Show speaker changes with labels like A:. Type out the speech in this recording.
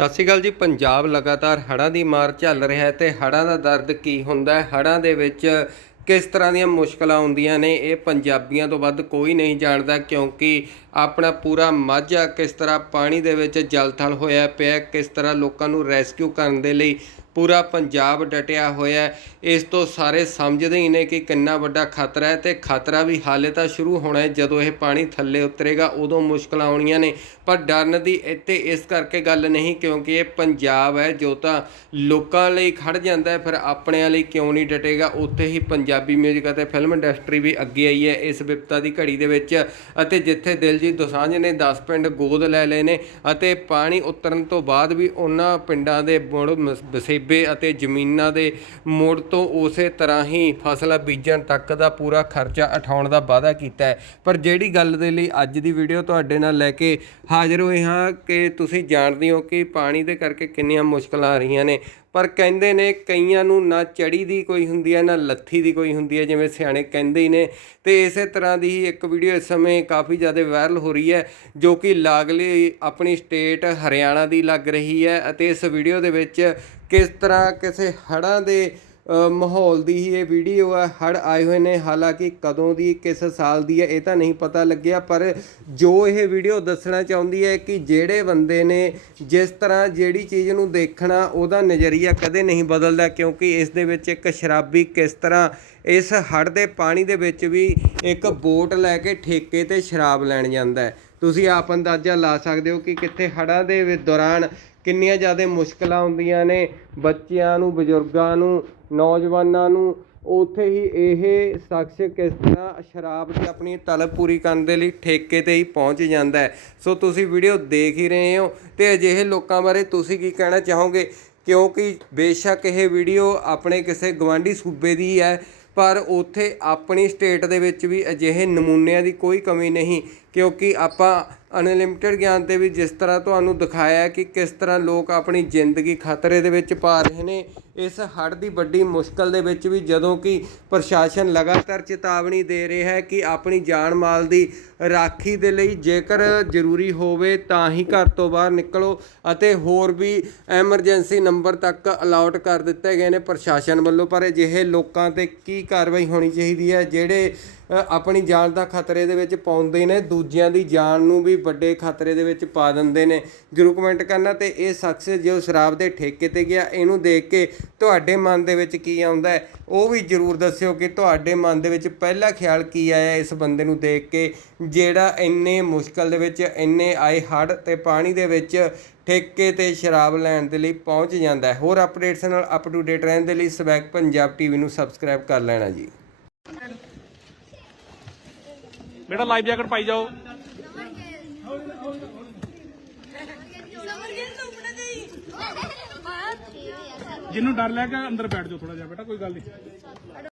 A: ਸਤਿ ਸ਼੍ਰੀ ਅਕਾਲ ਜੀ, ਪੰਜਾਬ ਲਗਾਤਾਰ ਹੜ੍ਹਾਂ ਦੀ ਮਾਰ ਝੱਲ ਰਿਹਾ ਹੈ ਤੇ ਹੜ੍ਹਾਂ ਦਾ ਦਰਦ ਕੀ ਹੁੰਦਾ ਹੈ? ਹੜ੍ਹਾਂ ਦੇ ਵਿੱਚ ਕਿਸ ਤਰ੍ਹਾਂ ਦੀਆਂ ਮੁਸ਼ਕਲਾਂ ਆਉਂਦੀਆਂ ਨੇ? ਇਹ ਪੰਜਾਬੀਆਂ ਤੋਂ ਵੱਧ ਕੋਈ ਨਹੀਂ ਜਾਣਦਾ ਕਿਉਂਕਿ ਆਪਣਾ ਪੂਰਾ ਮਾਝਾ ਕਿਸ ਤਰ੍ਹਾਂ ਪਾਣੀ ਦੇ ਵਿੱਚ ਜਲਥਲ ਹੋਇਆ ਪਿਆ ਕਿਸ ਤਰ੍ਹਾਂ ਲੋਕਾਂ ਨੂੰ ਰੈਸਕਿਊ ਕਰਨ ਦੇ ਲਈ ਪੂਰਾ ਪੰਜਾਬ ਡਟਿਆ ਹੋਇਆ ਹੈ। ਇਸ ਤੋਂ ਸਾਰੇ ਸਮਝਦੇ ਹੀ ਨੇ ਕਿ ਕਿੰਨਾ ਵੱਡਾ ਖਤਰਾ ਹੈ ਤੇ ਖਤਰਾ ਵੀ ਹਾਲੇ ਤਾਂ ਸ਼ੁਰੂ ਹੋਣਾ ਹੈ। ਜਦੋਂ ਇਹ ਪਾਣੀ ਥੱਲੇ ਉਤਰੇਗਾ, ਉਦੋਂ ਮੁਸ਼ਕਲਾਂ ਆਉਣੀਆਂ ਨੇ। ਪਰ ਡਰਨ ਦੀ ਇੱਥੇ ਇਸ ਕਰਕੇ ਗੱਲ ਨਹੀਂ, ਕਿਉਂਕਿ ਇਹ ਪੰਜਾਬ ਹੈ, ਜੋ ਤਾਂ ਲੋਕਾਂ ਲਈ ਖੜ ਜਾਂਦਾ ਹੈ, ਫਿਰ ਆਪਣਿਆਂ ਲਈ ਕਿਉਂ ਨਹੀਂ ਡਟੇਗਾ? ਉੱਥੇ ਹੀ ਪੰਜਾਬੀ ਮਿਊਜ਼ਿਕ ਅਤੇ ਫਿਲਮ ਇੰਡਸਟਰੀ ਵੀ ਅੱਗੇ ਆਈ ਹੈ ਇਸ ਵਿਪਤਾ ਦੀ ਘੜੀ ਦੇ ਵਿੱਚ। ਅਤੇ ਜਿੱਥੇ ਦਿਲਜੀਤ ਦੋਸਾਂਝ ਨੇ 10 ਪਿੰਡ ਗੋਦ ਲੈ ਲਏ ਨੇ ਅਤੇ ਪਾਣੀ ਉਤਰਨ ਤੋਂ ਬਾਅਦ ਵੀ ਉਹਨਾਂ ਪਿੰਡਾਂ ਦੇ ਮੁੜ ਮਸ- ਵਸੇਬੇ ਅਤੇ ਜ਼ਮੀਨਾਂ ਦੇ ਮੁੜ ਤੋਂ ਉਸੇ ਤਰ੍ਹਾਂ ਹੀ ਫਸਲਾਂ ਬੀਜਣ ਤੱਕ ਦਾ ਪੂਰਾ ਖਰਚਾ ਉਠਾਉਣ ਦਾ ਵਾਅਦਾ ਕੀਤਾ ਹੈ। ਪਰ ਜਿਹੜੀ ਗੱਲ ਦੇ ਲਈ ਅੱਜ ਦੀ ਵੀਡੀਓ ਤੁਹਾਡੇ ਨਾਲ ਲੈ ਕੇ ਹਾਜ਼ਰ ਹੋਏ ਹਾਂ ਕਿ ਤੁਸੀਂ ਜਾਣਦੇ ਹੋ ਕਿ ਪਾਣੀ ਦੇ ਕਰਕੇ ਕਿੰਨੀਆਂ ਮੁਸ਼ਕਲਾਂ ਆ ਰਹੀਆਂ ਨੇ। ਪਰ ਕਹਿੰਦੇ ਨੇ ਕਈਆਂ ਨੂੰ ਨਾ ਚੜੀ ਦੀ ਕੋਈ ਹੁੰਦੀ ਹੈ, ਨਾ ਲੱਥੀ ਦੀ ਕੋਈ ਹੁੰਦੀ ਹੈ, ਜਿਵੇਂ ਸਿਆਣੇ ਕਹਿੰਦੇ ਹੀ ਨੇ। ਤੇ ਇਸੇ ਤਰ੍ਹਾਂ ਦੀ ਹੀ ਇੱਕ ਵੀਡੀਓ ਇਸ ਸਮੇਂ ਕਾਫੀ ਜ਼ਿਆਦਾ ਵਾਇਰਲ ਹੋ ਰਹੀ ਹੈ, ਜੋ ਕਿ ਲਾਗਲੀ ਆਪਣੀ ਸਟੇਟ ਹਰਿਆਣਾ ਦੀ ਲੱਗ ਰਹੀ ਹੈ। ਅਤੇ ਇਸ ਵੀਡੀਓ ਦੇ ਵਿੱਚ ਕਿਸ ਤਰ੍ਹਾਂ ਕਿਸੇ ਹੜ੍ਹਾਂ ਦੇ ਮਾਹੌਲ ਦੀ ਹੀ ਇਹ ਵੀਡੀਓ ਹੈ ਹੜ ਆਏ ਹੋਏ ਨੇ, ਹਾਲਾਂਕਿ ਕਦੋਂ ਦੀ, ਕਿਸ ਸਾਲ ਦੀ ਹੈ ਇਹ ਤਾਂ ਨਹੀਂ ਪਤਾ ਲੱਗਿਆ, ਪਰ ਜੋ ਇਹ ਵੀਡੀਓ ਦੱਸਣਾ ਚਾਹੁੰਦੀ ਹੈ ਕਿ ਜਿਹੜੇ ਬੰਦੇ ਨੇ ਜਿਸ ਤਰ੍ਹਾਂ ਜਿਹੜੀ ਚੀਜ਼ ਨੂੰ ਦੇਖਣਾ, ਉਹਦਾ ਨਜ਼ਰੀਆ ਕਦੇ ਨਹੀਂ ਬਦਲਦਾ, ਕਿਉਂਕਿ ਇਸ ਦੇ ਵਿੱਚ ਇੱਕ ਸ਼ਰਾਬੀ ਕਿਸ ਤਰ੍ਹਾਂ, ਇਸ ਹੜ ਦੇ ਪਾਣੀ ਦੇ ਵਿੱਚ ਵੀ ਇੱਕ ਬੋਟ ਲੈ ਕੇ ਠੇਕੇ ਤੇ ਸ਼ਰਾਬ ਲੈਣ ਜਾਂਦਾ ਹੈ। ਤੁਸੀਂ ਆਪ ਅੰਦਾਜ਼ਾ ਲਾ ਸਕਦੇ ਹੋ ਕਿ ਕਿੱਥੇ ਹੜ੍ਹਾਂ ਦੇ ਵਿੱਚ ਦੌਰਾਨ ਕਿੰਨੀਆਂ ਜ਼ਿਆਦਾ ਮੁਸ਼ਕਲਾਂ ਆਉਂਦੀਆਂ ਨੇ ਬੱਚਿਆਂ ਨੂੰ, ਬਜ਼ੁਰਗਾਂ ਨੂੰ, ਨੌਜਵਾਨਾਂ ਨੂੰ। ਉੱਥੇ ਹੀ ਇਹ ਸ਼ਖਸ ਕਿਸ ਤਰ੍ਹਾਂ ਸ਼ਰਾਬ ਦੀ ਆਪਣੀ ਤਲਬ ਪੂਰੀ ਕਰਨ ਦੇ ਲਈ ਠੇਕੇ ਤੇ ਹੀ ਪਹੁੰਚ ਜਾਂਦਾ ਹੈ। ਸੋ ਤੁਸੀਂ ਵੀਡੀਓ ਦੇਖ ਹੀ ਰਹੇ ਹੋ ਤੇ ਅਜਿਹੇ ਲੋਕਾਂ ਬਾਰੇ ਤੁਸੀਂ ਕੀ ਕਹਿਣਾ ਚਾਹੋਗੇ? ਕਿਉਂਕਿ ਬੇਸ਼ੱਕ ਇਹ ਵੀਡੀਓ ਆਪਣੇ ਕਿਸੇ ਗਵਾਂਢੀ ਸੂਬੇ ਦੀ ਹੈ। ਪਰ ਉੱਥੇ ਆਪਣੀ ਸਟੇਟ ਦੇ ਵਿੱਚ ਵੀ ਅਜਿਹੇ ਨਮੂਨਿਆਂ ਦੀ ਕੋਈ ਕਮੀ ਨਹੀਂ, ਕਿਉਂਕਿ ਆਪਾਂ ਅਨਲਿਮਿਟਿਡ ਗਿਆਨ ਤੇ ਵੀ ਜਿਸ ਤਰ੍ਹਾਂ ਤੁਹਾਨੂੰ ਦਿਖਾਇਆ ਕਿ ਕਿਸ ਤਰ੍ਹਾਂ ਲੋਕ ਆਪਣੀ ਜ਼ਿੰਦਗੀ ਖਤਰੇ ਦੇ ਵਿੱਚ ਪਾ ਰਹੇ ਨੇ ਇਸ ਹੜ੍ਹ ਦੀ ਵੱਡੀ ਮੁਸ਼ਕਲ ਦੇ ਵਿੱਚ ਵੀ ਜਦੋਂ ਕਿ ਪ੍ਰਸ਼ਾਸਨ ਲਗਾਤਾਰ ਚੇਤਾਵਨੀ ਦੇ ਰਿਹਾ ਹੈ ਕਿ ਆਪਣੀ ਜਾਨ ਮਾਲ ਦੀ ਰਾਖੀ ਦੇ ਲਈ ਜੇਕਰ ਜ਼ਰੂਰੀ ਹੋਵੇ ਤਾਂ ਹੀ ਘਰ ਤੋਂ ਬਾਹਰ ਨਿਕਲੋ ਅਤੇ ਹੋਰ ਵੀ ਐਮਰਜੈਂਸੀ ਨੰਬਰ ਤੱਕ ਅਲਾਉਟ ਕਰ ਦਿੱਤੇ ਗਏ ਨੇ ਪ੍ਰਸ਼ਾਸਨ ਵੱਲੋਂ। ਪਰ ਅਜਿਹੇ ਲੋਕਾਂ ਤੇ ਕੀ ਕਾਰਵਾਈ ਹੋਣੀ ਚਾਹੀਦੀ ਹੈ, ਜਿਹੜੇ ਆਪਣੀ ਜਾਨ ਦਾ ਖਤਰੇ ਦੇ ਵਿੱਚ ਪਾਉਂਦੇ ਨੇ, ਦੂਜਿਆਂ ਦੀ ਜਾਨ ਨੂੰ ਵੀ ਵੱਡੇ ਖਤਰੇ ਦੇ ਵਿੱਚ ਪਾ ਦਿੰਦੇ ਨੇ। ਜਰੂਰ ਕਮੈਂਟ ਕਰਨਾ ਤੇ ਇਹ ਸ਼ਖਸ ਜੋ ਸ਼ਰਾਬ ਦੇ ਠੇਕੇ ਤੇ ਗਿਆ, ਇਹਨੂੰ ਦੇਖ ਕੇ ਤੁਹਾਡੇ ਮਨ ਦੇ ਵਿੱਚ ਕੀ ਆਉਂਦਾ ਹੈ? ਉਹ ਵੀ ਜਰੂਰ ਦੱਸਿਓ ਕਿ ਤੁਹਾਡੇ ਮਨ ਦੇ ਵਿੱਚ ਪਹਿਲਾ ਖਿਆਲ ਕੀ ਆਇਆ ਇਸ ਬੰਦੇ ਨੂੰ ਦੇਖ ਕੇ? ਜਿਹੜਾ ਇੰਨੇ ਮੁਸ਼ਕਲ ਦੇ ਵਿੱਚ, ਇੰਨੇ ਆਏ ਹੜ੍ਹ ਤੇ ਪਾਣੀ ਦੇ ਵਿੱਚ ਠੇਕੇ ਤੇ ਸ਼ਰਾਬ ਲੈਣ ਦੇ ਲਈ ਪਹੁੰਚ ਜਾਂਦਾ ਹੈ। ਹੋਰ ਅਪਡੇਟਸ ਨਾਲ ਅਪ ਟੂ ਡੇਟ ਰਹਿਣ ਦੇ ਲਈ ਸਵੈਕ ਪੰਜਾਬ ਟੀਵੀ ਨੂੰ ਸਬਸਕ੍ਰਾਈਬ ਕਰ ਲੈਣਾ ਜੀ।
B: ਬੇਟਾ ਲਾਈਫ ਜੈਕਟ ਪਾਈ ਜਾਓ। ਜਿਹਨੂੰ ਡਰ ਲੱਗਾ ਅੰਦਰ ਬੈਠ ਜਾਓ ਥੋੜਾ ਜਿਹਾ ਬੇਟਾ ਕੋਈ ਗੱਲ ਨਹੀਂ।